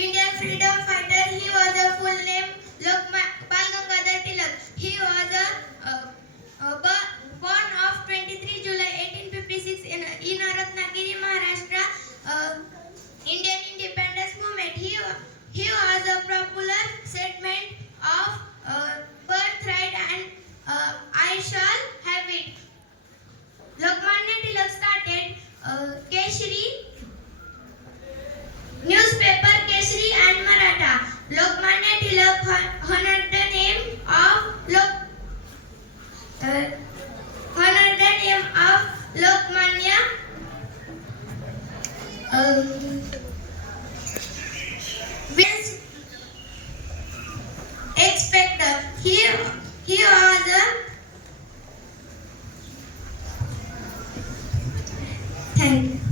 Indian freedom fighter. He was a full name Bal Gangadhar Tilak. He was born of 23 July 1856 in Ratnagiri, Maharashtra. Indian independence movement. He was a popular statement of birthright and I shall have it. Lokmanya Tilak started Keshri newspaper Keshri and Maratha. Lokmanya Tilak honored the name of Lokmanya with expector. He was a thank you.